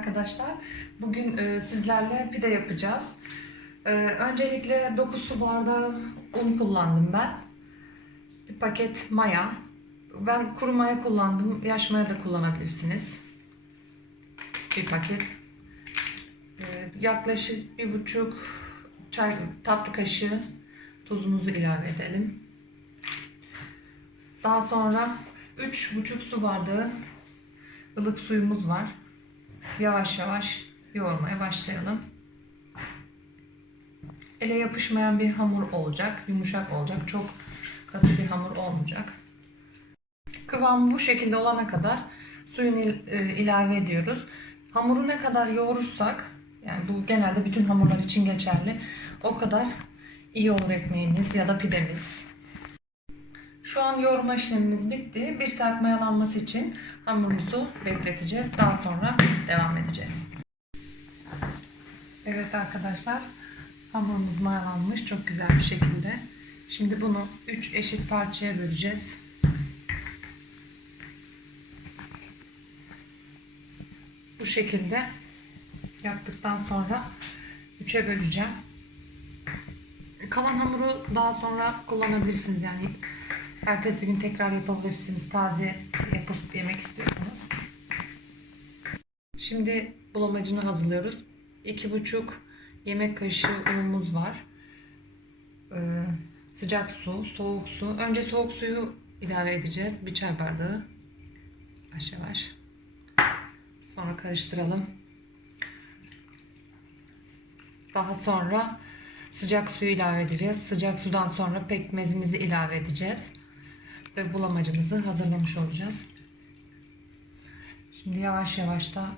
arkadaşlar. Bugün e, sizlerle pide yapacağız. E, öncelikle 9 su bardağı un kullandım ben. Bir paket maya. Ben kuru maya kullandım. Yaş maya da kullanabilirsiniz. Bir paket. E, yaklaşık bir buçuk çay tatlı kaşığı tuzumuzu ilave edelim. Daha sonra 3,5 su bardağı ılık suyumuz var. Yavaş yavaş yoğurmaya başlayalım. Ele yapışmayan bir hamur olacak, yumuşak olacak. Çok katı bir hamur olmayacak. Kıvamı bu şekilde olana kadar suyunu il- e, ilave ediyoruz. Hamuru ne kadar yoğurursak, yani bu genelde bütün hamurlar için geçerli, o kadar iyi olur ekmeğimiz ya da pidemiz. Şu an yoğurma işlemimiz bitti. Bir saat mayalanması için hamurumuzu bekleteceğiz. Daha sonra devam edeceğiz. Evet arkadaşlar hamurumuz mayalanmış çok güzel bir şekilde. Şimdi bunu 3 eşit parçaya böleceğiz. Bu şekilde yaptıktan sonra 3'e böleceğim. Kalan hamuru daha sonra kullanabilirsiniz yani ertesi gün tekrar yapabilirsiniz taze yapıp yemek istiyorsanız. Şimdi bulamacını hazırlıyoruz. 2,5 yemek kaşığı unumuz var. Ee, sıcak su, soğuk su. Önce soğuk suyu ilave edeceğiz. Bir çay bardağı. Yavaş yavaş. Sonra karıştıralım. Daha sonra sıcak suyu ilave edeceğiz. Sıcak sudan sonra pekmezimizi ilave edeceğiz. Ve bulamacımızı hazırlamış olacağız. Şimdi yavaş yavaş da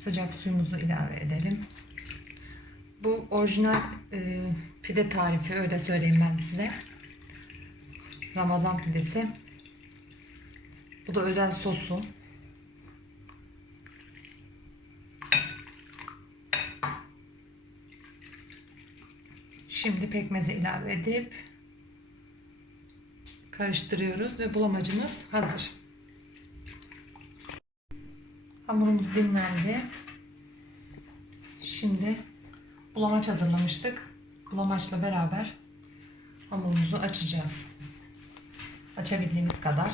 sıcak suyumuzu ilave edelim. Bu orijinal e, pide tarifi öyle söyleyeyim ben size. Ramazan pidesi. Bu da özel sosu. Şimdi pekmezi ilave edip karıştırıyoruz ve bulamacımız hazır. Hamurumuz dinlendi. Şimdi bulamaç hazırlamıştık. Bulamaçla beraber hamurumuzu açacağız. Açabildiğimiz kadar.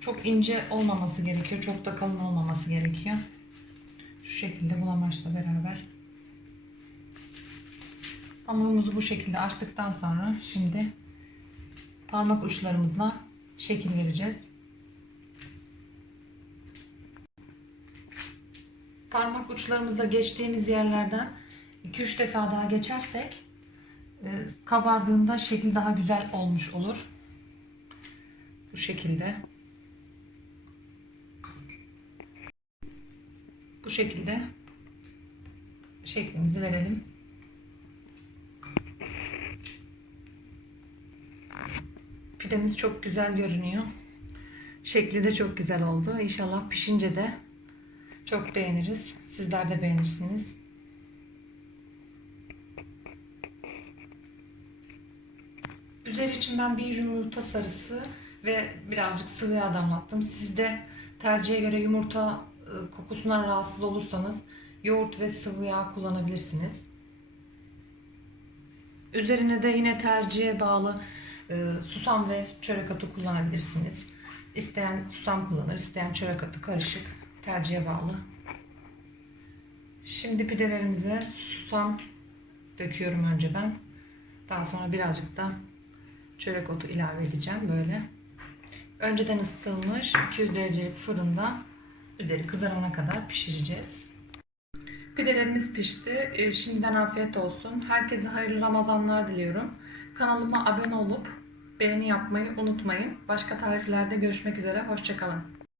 Çok ince olmaması gerekiyor. Çok da kalın olmaması gerekiyor. Şu şekilde bulamaçla beraber Hamurumuzu bu şekilde açtıktan sonra şimdi parmak uçlarımızla şekil vereceğiz. Parmak uçlarımızla geçtiğimiz yerlerden 2-3 defa daha geçersek e, kabardığında şekil daha güzel olmuş olur. Bu şekilde. Bu şekilde şeklimizi verelim. Pidemiz çok güzel görünüyor. Şekli de çok güzel oldu. İnşallah pişince de çok beğeniriz. Sizler de beğenirsiniz. Üzeri için ben bir yumurta sarısı ve birazcık sıvı yağ damlattım. Siz de tercihe göre yumurta e, kokusundan rahatsız olursanız yoğurt ve sıvı yağ kullanabilirsiniz. Üzerine de yine tercihe bağlı e, susam ve çörek otu kullanabilirsiniz. İsteyen susam kullanır, isteyen çörek otu karışık. Tercihe bağlı. Şimdi pidelerimize susam döküyorum önce ben. Daha sonra birazcık da çörek otu ilave edeceğim böyle. Önceden ısıtılmış 200 derece fırında üzeri kızarana kadar pişireceğiz. Pidelerimiz pişti. Ee, Şimdiden afiyet olsun. Herkese hayırlı Ramazanlar diliyorum. Kanalıma abone olup beğeni yapmayı unutmayın. Başka tariflerde görüşmek üzere. Hoşçakalın.